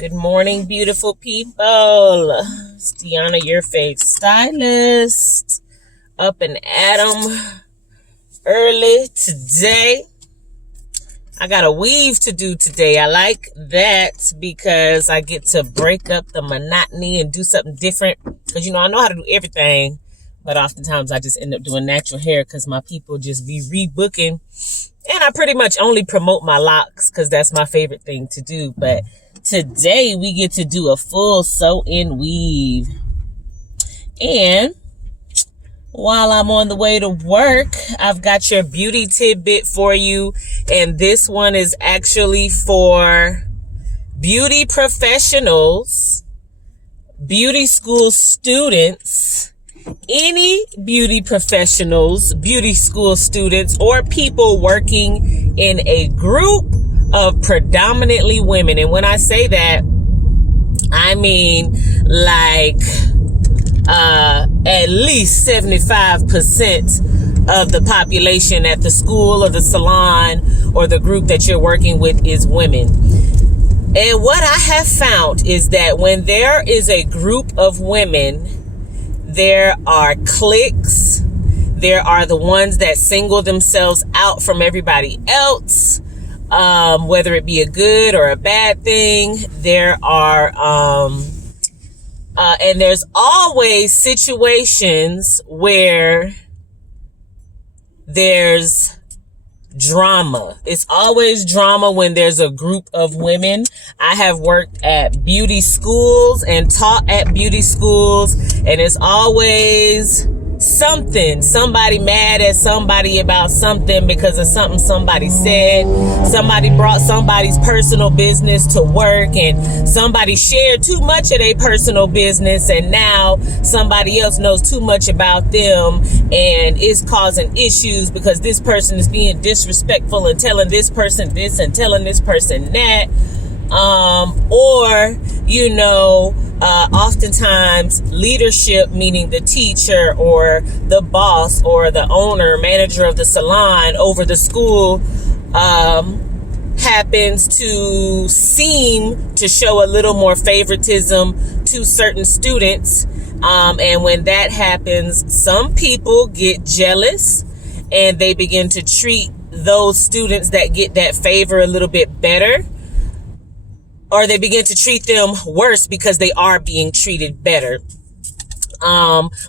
Good morning, beautiful people. It's Deanna, your fave stylist. Up and at 'em early today. I got a weave to do today. I like that because I get to break up the monotony and do something different. Because, I know how to do everything. But oftentimes I just end up doing natural hair because my people just be rebooking. And I pretty much only promote my locks because that's my favorite thing to do. But today we get to do a full sew-in weave. And while I'm on the way to work, I've got your beauty tidbit for you. And this one is actually for beauty professionals, beauty school students, any beauty professionals, beauty school students, or people working in a group of predominantly women. And when I say that, I mean like at least 75% of the population at the school or the salon or the group that you're working with is women. And what I have found is that when there is a group of women, there are cliques. There are the ones that single themselves out from everybody else, whether it be a good or a bad thing. There are, and there's always situations where there's drama. It's always drama when there's a group of women. I have worked at beauty schools and taught at beauty schools, and it's always somebody mad at somebody about something because of something somebody said. Somebody brought somebody's personal business to work, and somebody shared too much of their personal business, and now somebody else knows too much about them and is causing issues because this person is being disrespectful and telling this person this and telling this person that. Oftentimes leadership, meaning the teacher or the boss or the owner, manager of the salon over the school, happens to seem to show a little more favoritism to certain students. And when that happens, some people get jealous and they begin to treat those students that get that favor a little bit better. Or they begin to treat them worse because they are being treated better.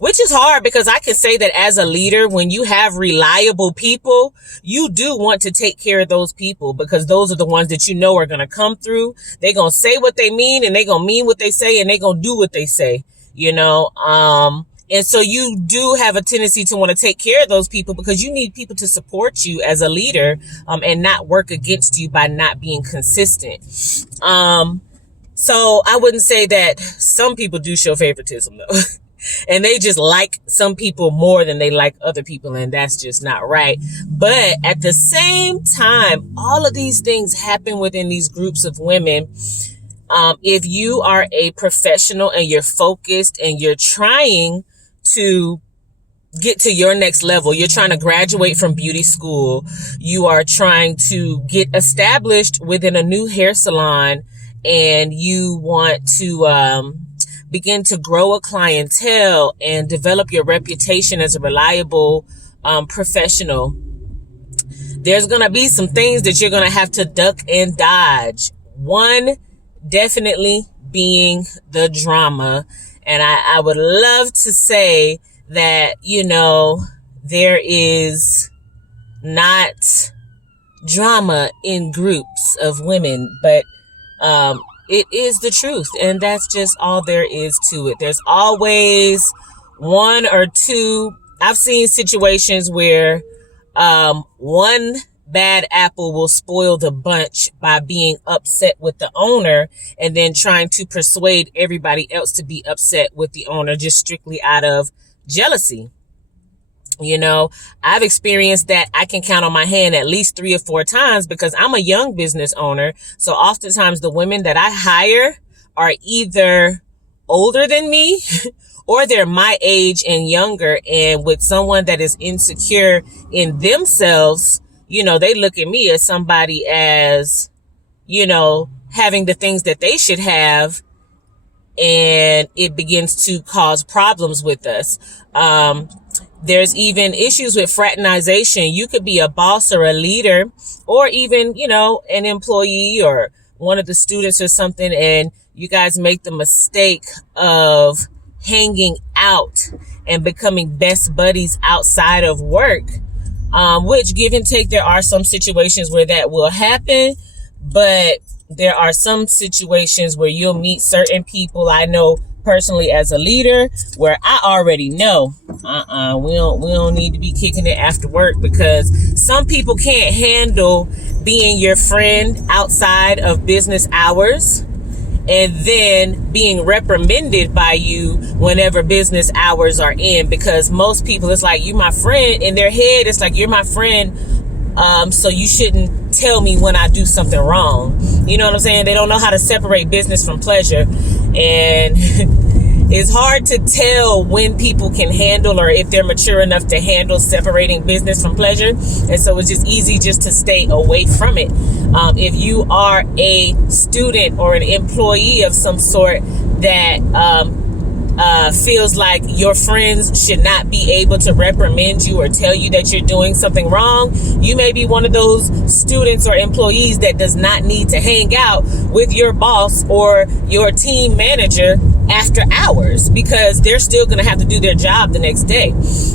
Which is hard because I can say that as a leader, when you have reliable people, you do want to take care of those people because those are the ones that you know are going to come through. They're going to say what they mean and they're going to mean what they say and they're going to do what they say, And so you do have a tendency to want to take care of those people because you need people to support you as a leader, and not work against you by not being consistent. So I wouldn't say that some people do show favoritism though. And they just like some people more than they like other people, and that's just not right. But at the same time, all of these things happen within these groups of women. If you are a professional and you're focused and you're trying to get to your next level, you're trying to graduate from beauty school, you are trying to get established within a new hair salon, and you want to begin to grow a clientele and develop your reputation as a reliable professional, there's going to be some things that you're going to have to duck and dodge. One definitely being the drama. And I would love to say that, there is not drama in groups of women, but it is the truth. And that's just all there is to it. There's always one or two. I've seen situations where one bad apple will spoil the bunch by being upset with the owner and then trying to persuade everybody else to be upset with the owner just strictly out of jealousy. I've experienced that. I can count on my hand at least 3 or 4 times because I'm a young business owner. So oftentimes the women that I hire are either older than me or they're my age and younger. And with someone that is insecure in themselves, they look at me as somebody as, having the things that they should have, and it begins to cause problems with us. There's even issues with fraternization. You could be a boss or a leader, or even, an employee or one of the students or something, and you guys make the mistake of hanging out and becoming best buddies outside of work, which, give and take, there are some situations where that will happen, but there are some situations where you'll meet certain people. I know personally as a leader where I already know, we don't need to be kicking it after work, because some people can't handle being your friend outside of business hours and then being reprimanded by you whenever business hours are in, because most people, it's like, you my friend. In their head, it's like, you're my friend, so you shouldn't tell me when I do something wrong. You know what I'm saying? They don't know how to separate business from pleasure. And it's hard to tell when people can handle, or if they're mature enough to handle separating business from pleasure. And so it's just easy just to stay away from it. If you are a student or an employee of some sort that feels like your friends should not be able to reprimand you or tell you that you're doing something wrong, you may be one of those students or employees that does not need to hang out with your boss or your team manager after hours, because they're still going to have to do their job the next day.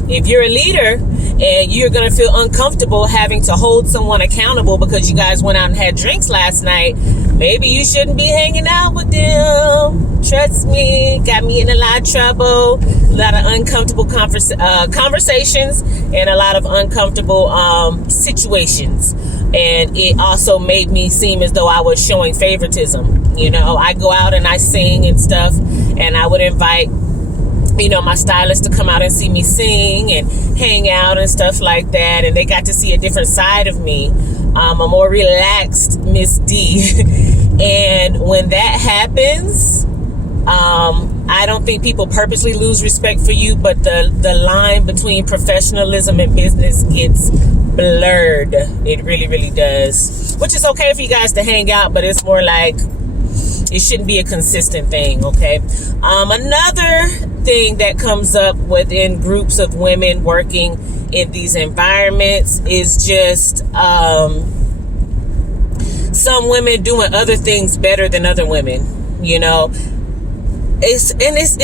If you're a leader and you're going to feel uncomfortable having to hold someone accountable because you guys went out and had drinks last night, maybe you shouldn't be hanging out with them. Trust me, got me in a lot of trouble, a lot of uncomfortable conversations, and a lot of uncomfortable situations. And it also made me seem as though I was showing favoritism. I go out and I sing and stuff, and I would invite my stylist to come out and see me sing and hang out and stuff like that. And they got to see a different side of me, a more relaxed Miss D. And when that happens, I don't think people purposely lose respect for you, but the line between professionalism and business gets blurred. It really, really does. Which is okay for you guys to hang out, but it's more like it shouldn't be a consistent thing, okay? Another thing that comes up within groups of women working in these environments is just some women doing other things better than other women, It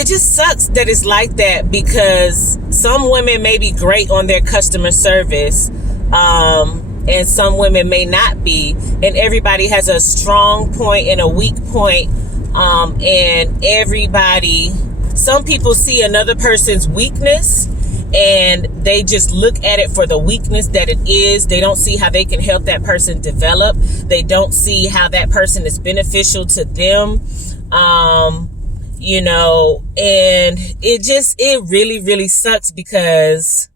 just sucks that it's like that, because some women may be great on their customer service, and some women may not be, and everybody has a strong point and a weak point, and some people see another person's weakness and they just look at it for the weakness that it is. They don't see how they can help that person develop. They don't see how that person is beneficial to them. And it really, really sucks, because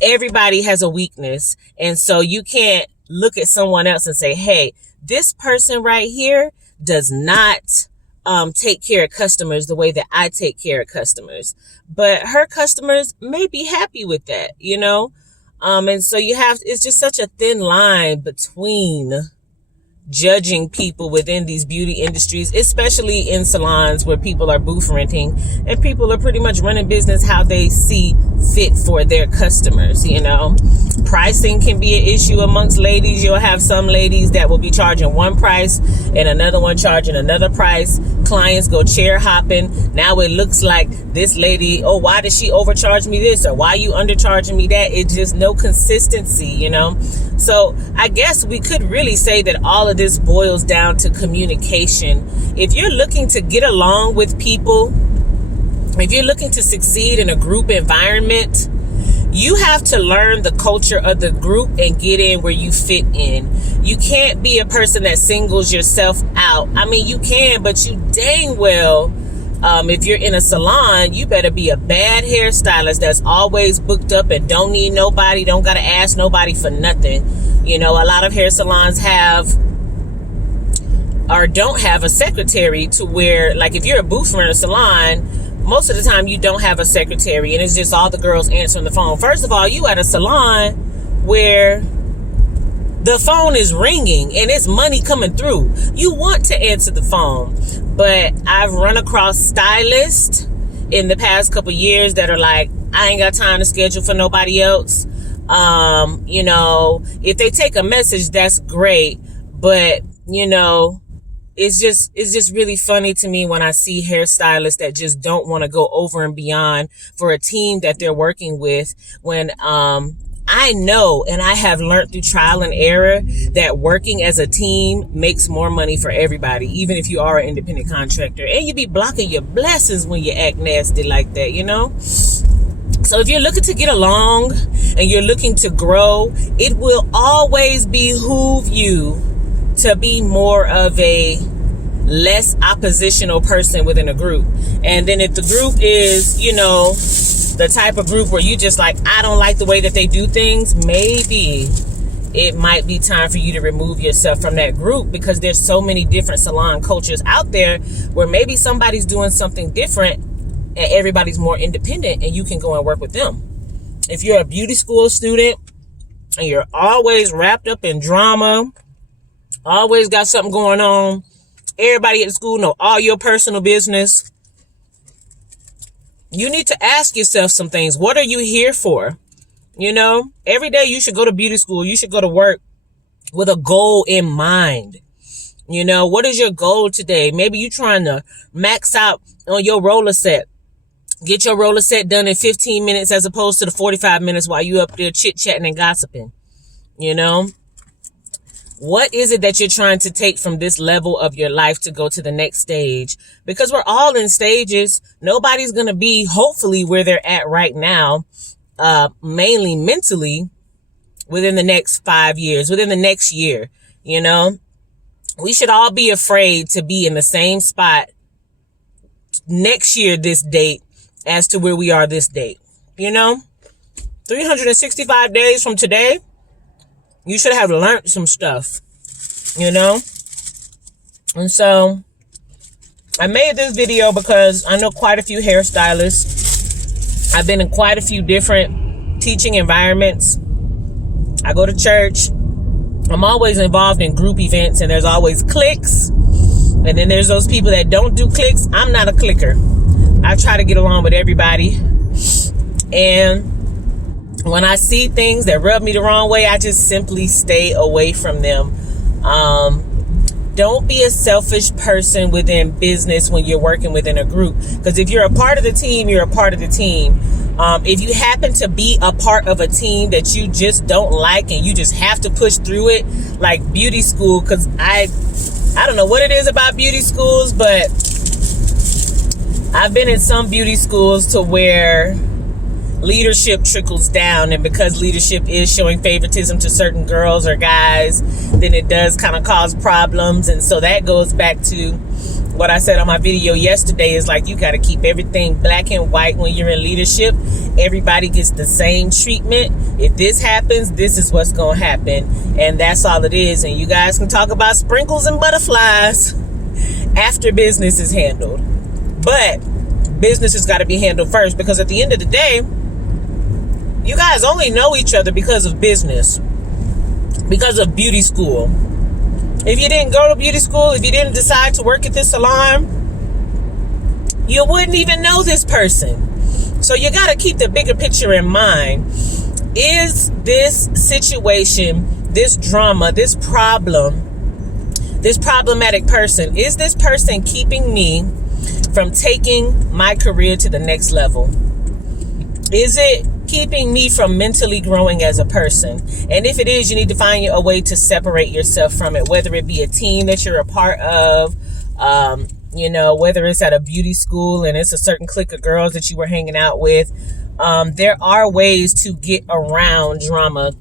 everybody has a weakness. And so you can't look at someone else and say, hey, this person right here does not take care of customers the way that I take care of customers. But her customers may be happy with that, and so it's just such a thin line between judging people within these beauty industries, especially in salons where people are booth renting and people are pretty much running business how they see fit for their customers. Pricing can be an issue amongst ladies. You'll have some ladies that will be charging one price and another one charging another price. Clients go chair hopping. Now it looks like this lady, oh, why did she overcharge me this, or why are you undercharging me that? It's just no consistency, So I guess we could really say that all of this boils down to communication. If you're looking to get along with people, if you're looking to succeed in a group environment, you have to learn the culture of the group and get in where you fit in. You can't be a person that singles yourself out. I mean, you can, but you dang well, if you're in a salon, you better be a bad hairstylist that's always booked up and don't need nobody, don't got to ask nobody for nothing. A lot of hair salons have or don't have a secretary, to where, like, if you're a booth renter salon, most of the time you don't have a secretary and it's just all the girls answering the phone. First of all, you at a salon where the phone is ringing and it's money coming through. You want to answer the phone. But I've run across stylists in the past couple years that are like, I ain't got time to schedule for nobody else. If they take a message, that's great. But, it's just really funny to me when I see hairstylists that just don't want to go over and beyond for a team that they're working with, when I know, and I have learned through trial and error, that working as a team makes more money for everybody, even if you are an independent contractor. And you be blocking your blessings when you act nasty like that, So if you're looking to get along and you're looking to grow, it will always behoove you to be more of a less oppositional person within a group. And then if the group is, the type of group where you just like, I don't like the way that they do things, maybe it might be time for you to remove yourself from that group, because there's so many different salon cultures out there where maybe somebody's doing something different and everybody's more independent and you can go and work with them. If you're a beauty school student and you're always wrapped up in drama, always got something going on, everybody at the school know all your personal business, you need to ask yourself some things. What are you here for? Every day you should go to beauty school. You should go to work with a goal in mind. What is your goal today? Maybe you're trying to max out on your roller set. Get your roller set done in 15 minutes as opposed to the 45 minutes while you up there chit-chatting and gossiping. What is it that you're trying to take from this level of your life to go to the next stage? Because we're all in stages. Nobody's going to be, hopefully, where they're at right now, mainly mentally, within the next 5 years, within the next year. We should all be afraid to be in the same spot next year, this date, as to where we are this date. 365 days from today, you should have learned some stuff, And so I made this video because I know quite a few hairstylists. I've been in quite a few different teaching environments. I go to church. I'm always involved in group events, and there's always cliques. And then there's those people that don't do cliques. I'm not a clicker. I try to get along with everybody. And when I see things that rub me the wrong way, I just simply stay away from them. Don't be a selfish person within business when you're working within a group. Because if you're a part of the team, you're a part of the team. If you happen to be a part of a team that you just don't like and you just have to push through it, like beauty school, because I don't know what it is about beauty schools, but I've been in some beauty schools to where leadership trickles down, and because leadership is showing favoritism to certain girls or guys, then it does kind of cause problems. And so that goes back to what I said on my video yesterday, is like, you got to keep everything black and white when you're in leadership. Everybody gets the same treatment. If this happens, this is what's going to happen, and that's all it is. And you guys can talk about sprinkles and butterflies after business is handled, but business has got to be handled first, because at the end of the day, you guys only know each other because of business, because of beauty school. If you didn't go to beauty school, if you didn't decide to work at this salon, you wouldn't even know this person. So you got to keep the bigger picture in mind. Is this situation, this drama, this problem, this problematic person, is this person keeping me from taking my career to the next level? Is it keeping me from mentally growing as a person? And if it is, you need to find a way to separate yourself from it, whether it be a team that you're a part of, whether it's at a beauty school and it's a certain clique of girls that you were hanging out with. There are ways to get around drama.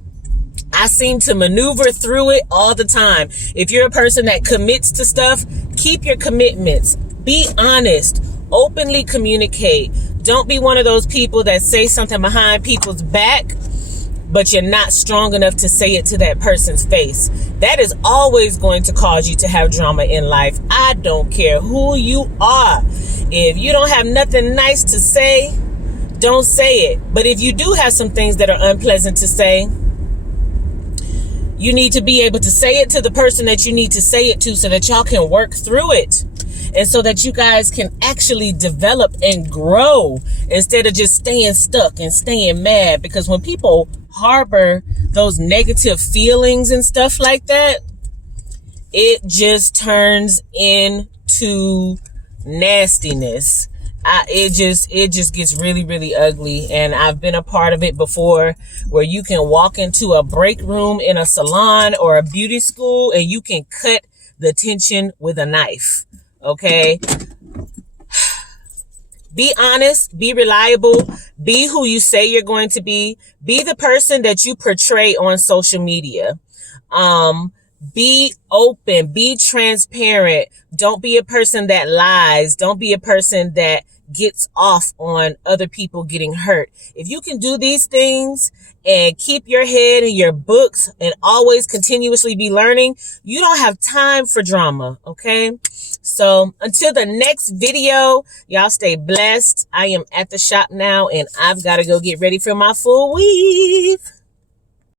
I seem to maneuver through it all the time. If you're a person that commits to stuff, keep your commitments. Be honest. Openly communicate. Don't be one of those people that say something behind people's back, but you're not strong enough to say it to that person's face. That is always going to cause you to have drama in life. I don't care who you are. If you don't have nothing nice to say, don't say it. But if you do have some things that are unpleasant to say, You need to be able to say it to the person that you need to say it to so that y'all can work through it. And so that you guys can actually develop and grow instead of just staying stuck and staying mad. Because when people harbor those negative feelings and stuff like that, it just turns into nastiness. It just gets really, really ugly. And I've been a part of it before, where you can walk into a break room in a salon or a beauty school and you can cut the tension with a knife. Okay. Be honest, be reliable, be who you say you're going to be the person that you portray on social media. Be open, be transparent. Don't be a person that lies. Don't be a person that gets off on other people getting hurt. If you can do these things and keep your head in your books and always continuously be learning, you don't have time for drama, okay? So until the next video, y'all stay blessed. I am at the shop now and I've got to go get ready for my full weave.